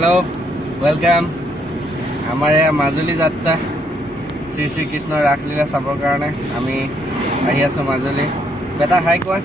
Hello' welcome আমাৰ এয়া মাজুলী যাত্ৰা শ্ৰী শ্ৰীকৃষ্ণৰ ৰাসলীলা চাবৰ কাৰণে আমি আহি আছোঁ মাজুলী। বেটা হাই কোৱা।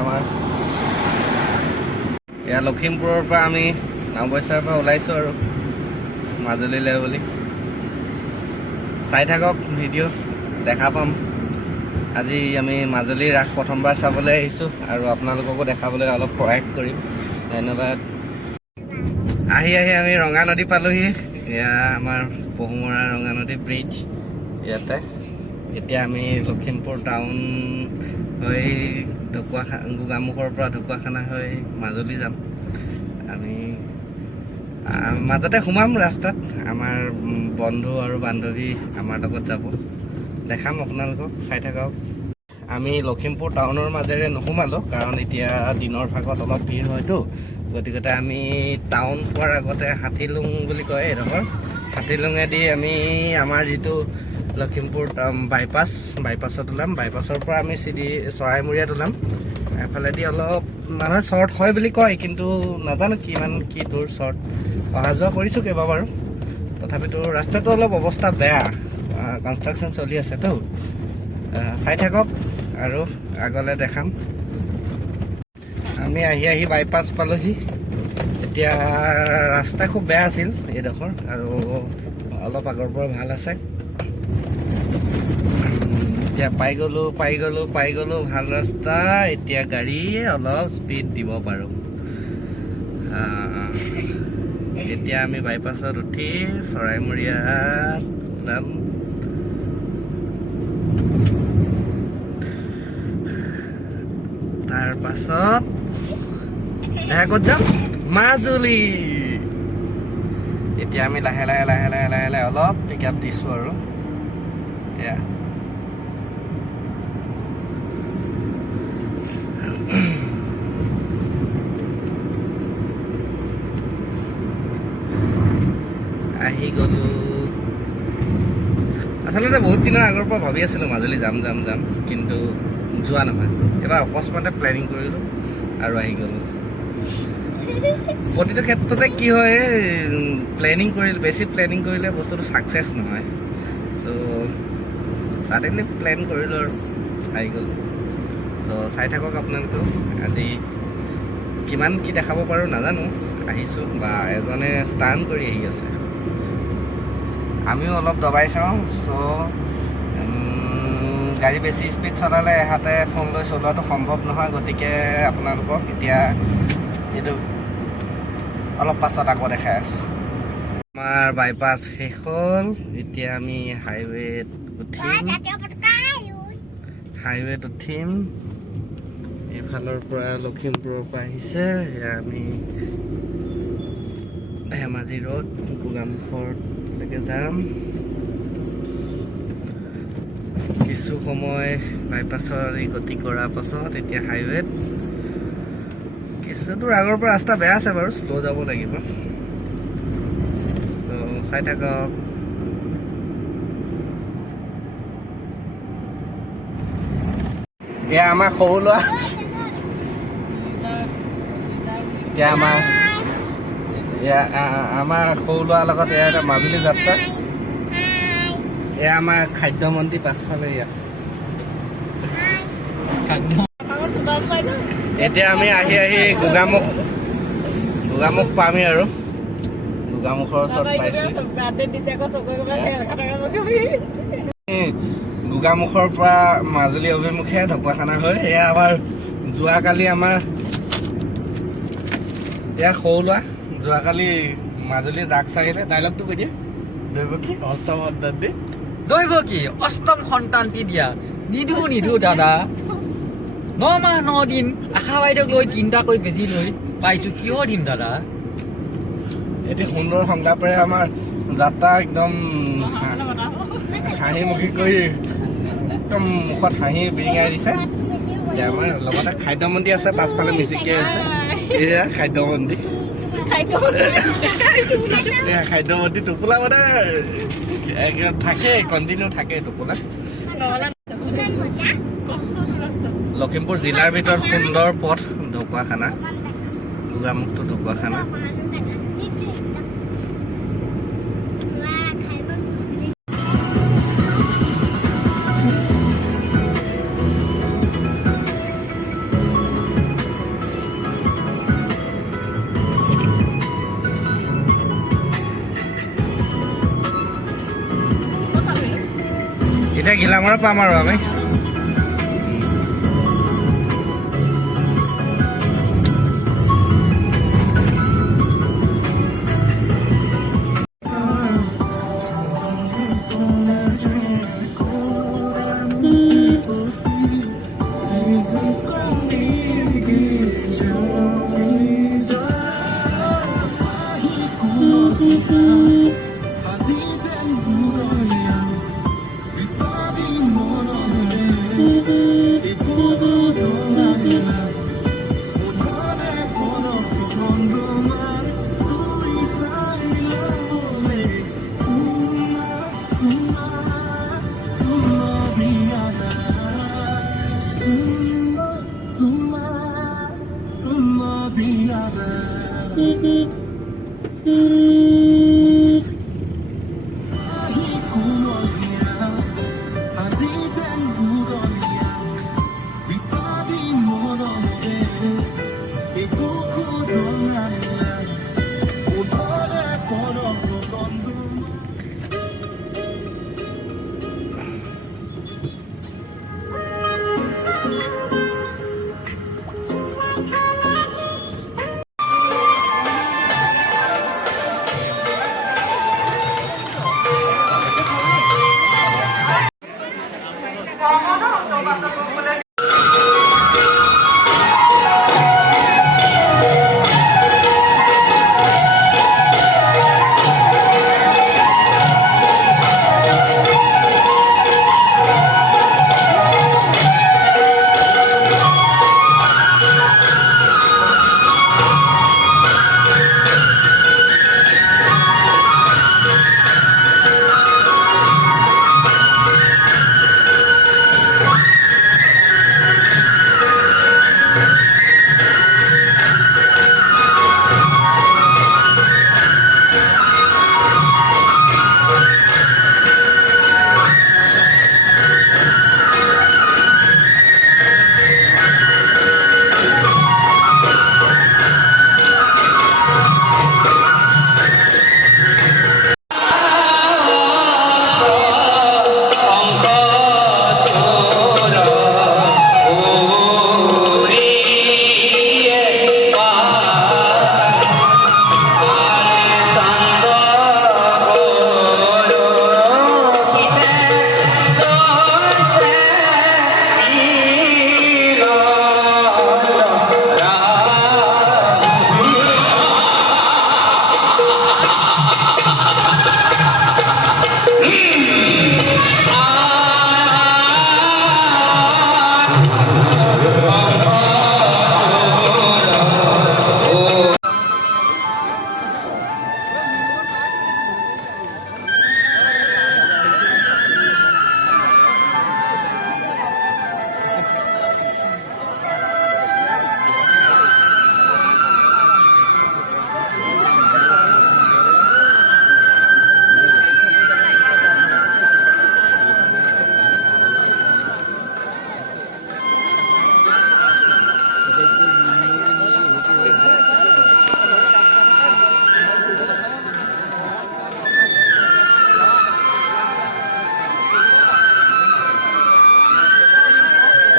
আমাৰ এয়া লখিমপুৰৰ পৰা আমি নাওবৈচাৰ পৰা ওলাইছোঁ আৰু মাজুলীলৈ বুলি। চাই থাকক ভিডিঅ' দেখা পাম। আজি আমি মাজুলীৰ ৰাস প্ৰথমবাৰ চাবলৈ আহিছোঁ আৰু আপোনালোককো দেখাবলৈ অলপ প্ৰয়াস কৰিম। ধন্যবাদ। আহি আমি ৰঙা নদী পালোহি। এয়া আমাৰ পহুমৰা ৰঙা নদী ব্ৰিজ ইয়াতে। এতিয়া আমি লখিমপুৰ টাউন হৈ গোগামুখৰ পৰা ঢকুৱাখানা হৈ মাজুলী যাম। আমি মাজতে সোমাম ৰাস্তাত। আমাৰ বন্ধু আৰু বান্ধৱী আমাৰ লগত যাব। দেখাম আপোনালোকক, চাই থাকক। আমি লখিমপুৰ টাউনৰ মাজেৰে নোসোমালোঁ কাৰণ এতিয়া দিনৰ ভাগত অলপ ভিৰ হয়তো, গতিকে আমি টাউন পোৱাৰ আগতে হাতীলুং বুলি কয় এইডোখৰ, হাতীলুঙেদি আমি আমাৰ যিটো লখিমপুৰ বাইপাছত ওলাম। বাইপাছৰ পৰা আমি চিধি চৰাইমূৰীয়াত ওলাম। এফালেদি অলপ মানুহে শ্বৰ্ট হয় বুলি কয়, কিন্তু নাজানো কিমান কি দূৰ শ্বৰ্ট। অহা যোৱা কৰিছোঁ কেইবাবাৰো, তথাপিতো ৰাস্তাটো অলপ অৱস্থা বেয়া, কনষ্ট্ৰাকশ্যন চলি আছেতো। চাই থাকক আৰু আগলৈ দেখাম। আমি আহি বাইপাছ পালোহি। এতিয়া ৰাস্তা খুব বেয়া আছিল এইডোখৰ, আৰু অলপ আগৰ পৰা ভাল আছে। এতিয়া পাই গ'লোঁ ভাল ৰাস্তা। এতিয়া গাড়ী অলপ স্পীড দিব পাৰোঁ। এতিয়া আমি বাইপাছত উঠি চৰাইমূৰীয়াত ওলাম। তাৰ পাছত ক'ত যাম? মাজুলী। এতিয়া আমি লাহে লাহে অলপ পিক আপ দিছোঁ আৰু এয়া আহি গ'লোঁ। আচলতে বহুত দিনৰ আগৰ পৰা ভাবি আছিলোঁ মাজুলী যাম, কিন্তু যোৱা নহয়। এবাৰ অকস্মাতে প্লেনিং কৰিলোঁ আৰু আহি গ'লোঁ। প্ৰতিটো ক্ষেত্ৰতে কি হয়, বেছি প্লেনিং কৰিলে বস্তুটো ছাকচেছ নহয়। চ' ছাডেনলি প্লেন কৰিলোঁ আৰু আহি গ'লোঁ। চ' চাই থাকক আপোনালোকেও। আজি কিমান কি দেখাব পাৰোঁ নাজানো। আহিছোঁ বা এজনে ষ্টান কৰি আহি আছে, আমিও অলপ দবাই চাওঁ। চ' গাড়ী বেছি স্পীড চলালে এহাতে ফোন লৈ চলোৱাটো সম্ভৱ নহয়, গতিকে আপোনালোকক এতিয়া এইটো অলপ পাছত আকৌ দেখাই আছোঁ। আমাৰ বাইপাছ শেষ হ'ল। এতিয়া আমি হাইৱেত উঠিম। এইফালৰ পৰা লখিমপুৰৰ পৰা আহিছে। এয়া আমি ধেমাজি ৰোড গোগামুখলৈকে যাম। কিছু সময় বাইপাছৰ গতি কৰাৰ পাছত এতিয়া হাইৱেত। কিছু দূৰ আগৰ পৰা ৰাস্তা বেয়া আছে বাৰু, শ্ল' যাব লাগিব। চাই থাকক। এয়া আমাৰ সৰু ল'ৰা। এতিয়া আমাৰ সৰু ল'ৰাৰ লগত এয়া এটা মাজুলী যাত্ৰা। এয়া আমাৰ খাদ্যমন্ত্ৰী পাছফালে। ইয়াত এতিয়া আমি আহি গোগামুখ পামেই আৰু গোগামুখৰ ওচৰত পাইছোঁ। গোগামুখৰ পৰা মাজুলী অভিমুখে ঢকুৱাখানা হৈ এয়া আমাৰ যোৱাকালি এয়া সৰু ল'ৰা যোৱাকালি মাজুলীৰ ৰাস চাইলে। ডাইলগটো কৈ দিয়ে। দৈৱকী অষ্টম সন্তানটি দিয়া নিধু দাদা। 9 মাহ 9 দিন আশা বাইদেউক লৈ 3টাকৈ বেজি লৈ পাইছোঁ, কিয় দিম দাদা। এটি সুন্দৰ সংলাপেৰে আমাৰ যাত্ৰা একদম হাঁহিমুখী কৰি একদম মুখত হাঁহি বিৰিঙাই দিছে। এতিয়া আমাৰ লগতে খাদ্যমন্ত্ৰী আছে, পাছফালে মিচিকি আছে। এয়া খাদ্যমন্ত্ৰী টোপোলা মানে থাকে, কণ্টিনিউ থাকে টোপোলা। লখিমপুৰ জিলাৰ ভিতৰত সুন্দৰ পথ ঢকুৱাখানা, গোগামুখটো ঢকুৱাখানা। এতিয়া ঘিলামৰা পাম আৰু আমি।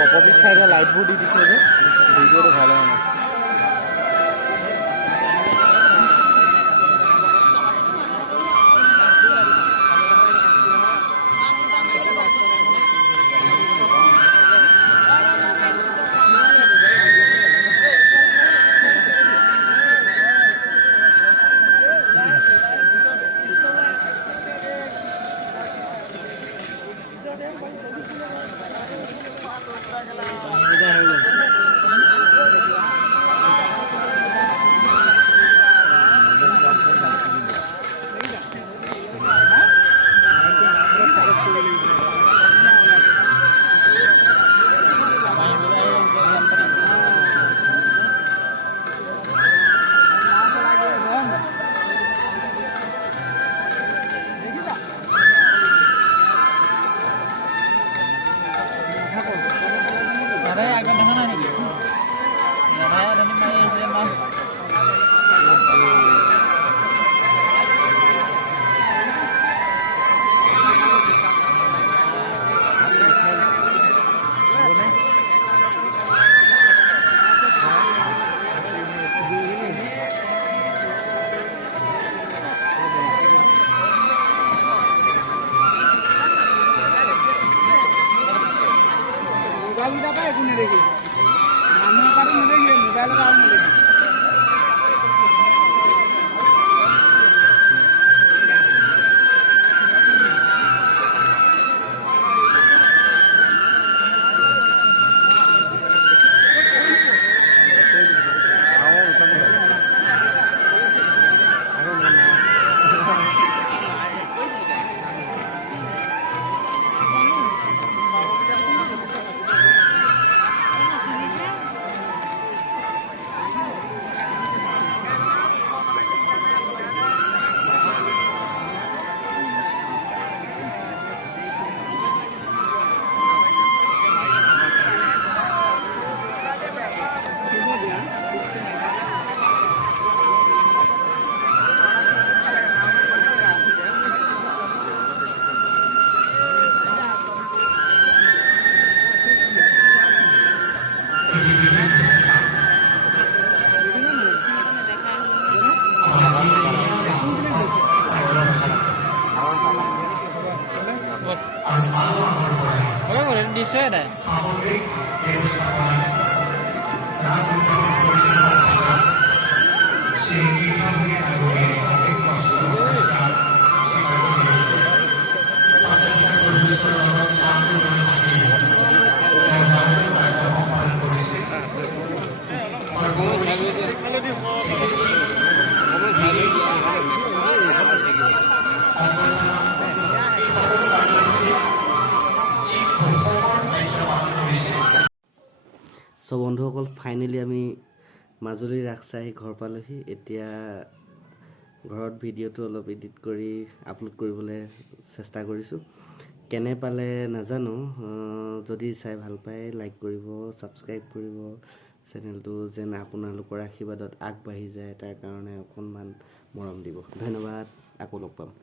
অপোজিট সাইডে লাইটবোৰ দি দিছে যে ভিডিঅ'টো ভাল হয় আমাৰ। এজনী মাৰি আহিছে মাছ মোবাইল কিটা পাই একো নেদেখি মানুহৰ পৰা নেদেখি মোবাইলৰ পৰা নেদেখি দিছে নাই চ' বন্ধুসকল ফাইনেলি আমি মাজুলীৰ ৰাস চাই ঘৰ পালোহি এতিয়া ঘৰত ভিডিঅ'টো অলপ এডিট কৰি আপলোড কৰিবলৈ চেষ্টা কৰিছোঁ কেনে পালে নাজানো যদি চাই ভাল পায় লাইক কৰিব ছাবস্ক্ৰাইব কৰিব চেনেলটো যেন আপোনালোকৰ আশীৰ্বাদত আগবাঢ়ি যায় তাৰ কাৰণে অকণমান মৰম দিব ধন্যবাদ আকৌ লগ পাম